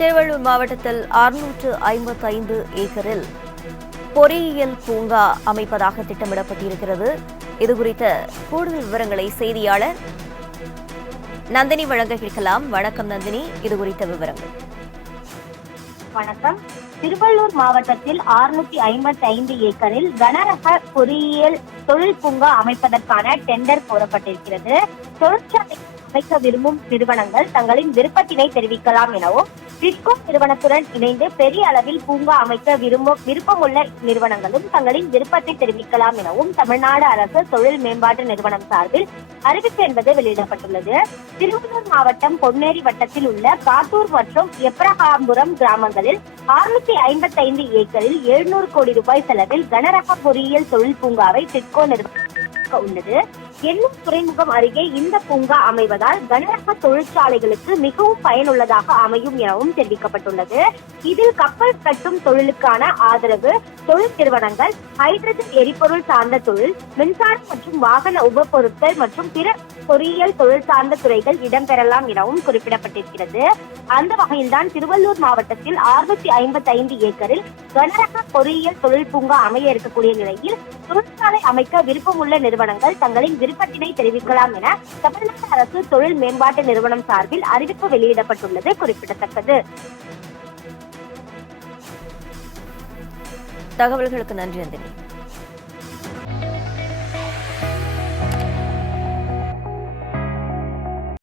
திருவள்ளூர் மாவட்டத்தில் 655 ஏக்கரில் பொறியியல் பூங்கா அமைப்பதாக திட்டமிடப்பட்டிருக்கிறது. இதுகுறித்த கூடுதல் விவரங்களை செய்தியாளர் நந்தினி வழங்க கேட்கலாம். வணக்கம் நந்தினி, இதுகுறித்த விவரங்கள். வணக்கம். திருவள்ளூர் மாவட்டத்தில் 655 ஏக்கரில் கனரக பொறியியல் தொழில் பூங்கா அமைப்பதற்கான டெண்டர் கோரப்பட்டிருக்கிறது. தொழிற்சாலை அமைக்க விரும்பும் நிறுவனங்கள் தங்களின் விருப்பத்தினை தெரிவிக்கலாம் எனவும், டிட்கோ நிறுவனத்துடன் இணைந்து பெரிய அளவில் பூங்கா அமைக்க விருப்பமுள்ள நிறுவனங்களும் தங்களின் விருப்பத்தை தெரிவிக்கலாம் எனவும் தமிழ்நாடு அரசு தொழில் மேம்பாட்டு நிறுவனம் சார்பில் அறிவிப்பு என்பது வெளியிடப்பட்டுள்ளது. திருவள்ளூர் மாவட்டம் பொன்னேரி வட்டத்தில் உள்ள காட்டூர் மற்றும் எப்ரஹாம்புரம் கிராமங்களில் 655 ஏக்கரில் 700 கோடி ரூபாய் செலவில் கனரக பொறியியல் தொழில் பூங்காவை டிட்கோ நிறுவனம் உள்ளது. எண்ணூர் துறைமுகம் அருகே இந்த பூங்கா அமைவதால் கனரக தொழிற்சாலைகளுக்கு மிகவும் பயனுள்ளதாக அமையும் எனவும் தெரிவிக்கப்பட்டுள்ளது. இதில் கப்பல் கட்டும் தொழிலுக்கான ஆதரவு, தொழில் நிறுவனங்கள், ஹைட்ரஜன் எரிபொருள் சார்ந்த தொழில், மின்சாரம் மற்றும் வாகன உபபொருட்கள் மற்றும் பிற பொறியியல் தொழில் சார்ந்த துறைகள் இடம்பெறலாம் எனவும் குறிப்பிடப்பட்டிருக்கிறது. அந்த வகையில்தான் திருவள்ளூர் மாவட்டத்தில் 655 ஏக்கரில் கனரக பொறியியல் தொழில் பூங்கா அமைய இருக்கக்கூடிய நிலையில் தொழிற்சாலை அமைக்க விருப்பமுள்ள நிறுவனங்கள் தங்களின் விருப்பத்தினை தெரிவிக்கலாம் என தமிழ்நாடு அரசு தொழில் மேம்பாட்டு நிறுவனம் சார்பில் அறிவிப்பு வெளியிடப்பட்டுள்ளது குறிப்பிடத்தக்கது. தகவல்களுக்கு நன்றி நந்தினி.